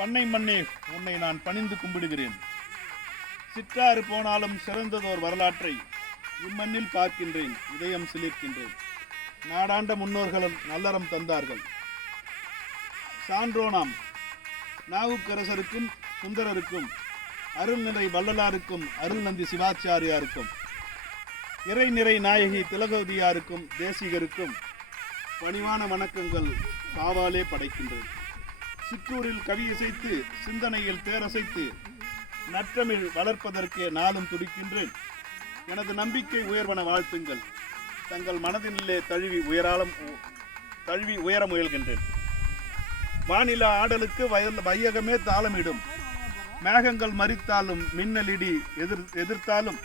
பண்ணை மண்ணே, உன்னை நான் பணிந்து கும்பிடுகிறேன். சிற்றாறு போனாலும் சிறந்ததோர் வரலாற்றை இம்மண்ணில் பார்க்கின்றேன், இதயம் சிலிர்க்கின்றேன். நாடாண்ட முன்னோர்களும் நல்லறம் தந்தார்கள். சான்றோனாம் நாவுக்கரசருக்கும் சுந்தரருக்கும், அருள்நிறை வள்ளலாருக்கும், அருள்நந்தி சிவாச்சாரியாருக்கும், இறைநிறை நாயகி திலகவதியாருக்கும், தேசிகருக்கும் பணிவான வணக்கங்கள் காவாலே படைக்கின்றேன். சிற்றூரில் கவி இசைத்து, சிந்தனையில் தேரசைத்து, நற்றமிழ் வளர்ப்பதற்கே நாளும் துடிக்கின்றேன். எனது நம்பிக்கை உயர்வன வாழ்த்துங்கள். தங்கள் மனதினிலே தழுவி உயர முயல்கின்றேன். வானிலா ஆடலுக்கு வையகமே தாளமிடும். மேகங்கள் மறித்தாலும், மின்னலிடி எதிர்த்தாலும்,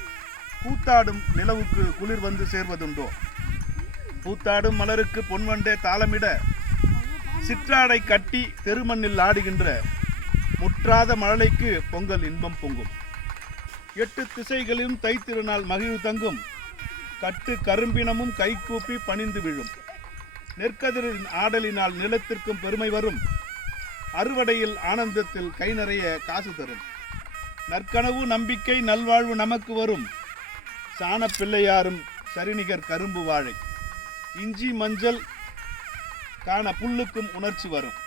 கூத்தாடும் நிலவுக்கு குளிர் வந்து சேர்வதுண்டோ? பூத்தாடும் மலருக்கு பொன்வண்டே தாளமிட, சிற்றாடை கட்டி தெருமண்ணில் ஆடுகின்ற முற்றாத மழலைக்கு பொங்கல் இன்பம் பொங்கும். 8 திசைகளிலும் தைத்திருநாள் மகிழ்வு தங்கும். கட்டு கரும்பினமும் கைகூப்பி பணிந்து விழும். நெற்கதிரின் ஆடலினால் நிலத்திற்கும் பெருமை வரும். அறுவடையில் ஆனந்தத்தில் கை நிறைய காசு தரும். நற்கனவு நம்பிக்கை நல்வாழ்வு நமக்கு வரும். சாண பிள்ளையாரும் சரிநிகர் கரும்பு வாழை. இஞ்சி மஞ்சள் காண புல்லுக்கும் உணர்ச்சி வரும்.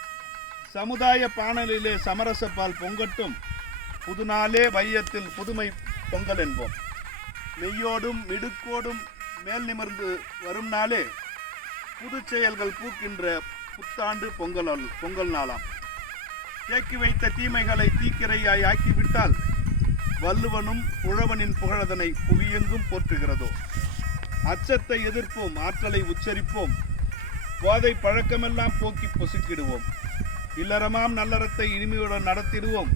சமுதாய பானலிலே சமரசப்பால் பொங்கட்டும். புதுநாளே வையத்தில் புதுமை பொங்கல் என்போம். மெய்யோடும் மிடுக்கோடும் மேல் நிமிர்ந்து வரும் நாளே புது செயல்கள் பூக்கின்ற புத்தாண்டு பொங்கல் நாளாம். தேக்கி வைத்த தீமைகளை தீக்கிரையாய் ஆக்கிவிட்டால் வள்ளுவனும் புழவனின் புகழதனை புவியெங்கும் போற்றுகிறதோ. அச்சத்தை எதிர்ப்போம், ஆற்றலை உச்சரிப்போம். போதை பழக்கமெல்லாம் போக்கி பொசுக்கிடுவோம். இல்லறமாம் நல்லறத்தை இனிமையுடன் நடத்திடுவோம்.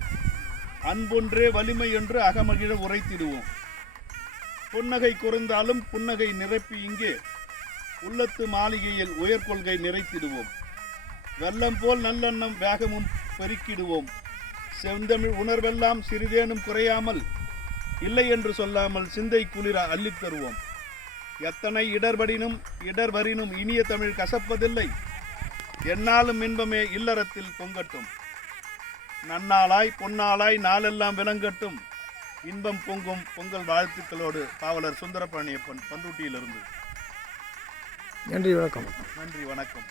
அன்பொன்றே வலிமை என்று அகமகிழ உரைத்திடுவோம். புன்னகை குறைந்தாலும் புன்னகை நிரப்பி இங்கே உள்ளத்து மாளிகையில் உயர்கொள்கை நிறைத்திடுவோம். வெள்ளம் போல் நல்லெண்ணம் வேகமும் பெருக்கிடுவோம். செந்தமிழ் உணர்வெல்லாம் சிறிதேனும் குறையாமல், இல்லை என்று சொல்லாமல் சிந்தை குளிர அள்ளித் தருவோம். எத்தனை இடர்வரினும் இனிய தமிழ் கசப்பதில்லை. என்னாலும் இன்பமே இல்லறத்தில் பொங்கட்டும். நன்னாளாய் பொன்னாளாய் நாளெல்லாம் விளங்கட்டும். இன்பம் பொங்கும் பொங்கல் வாழ்த்துக்களோடு பாவலர் சுந்தரபாணியப்பன், பண்ருட்டியிலிருந்து. நன்றி, வணக்கம். நன்றி, வணக்கம்.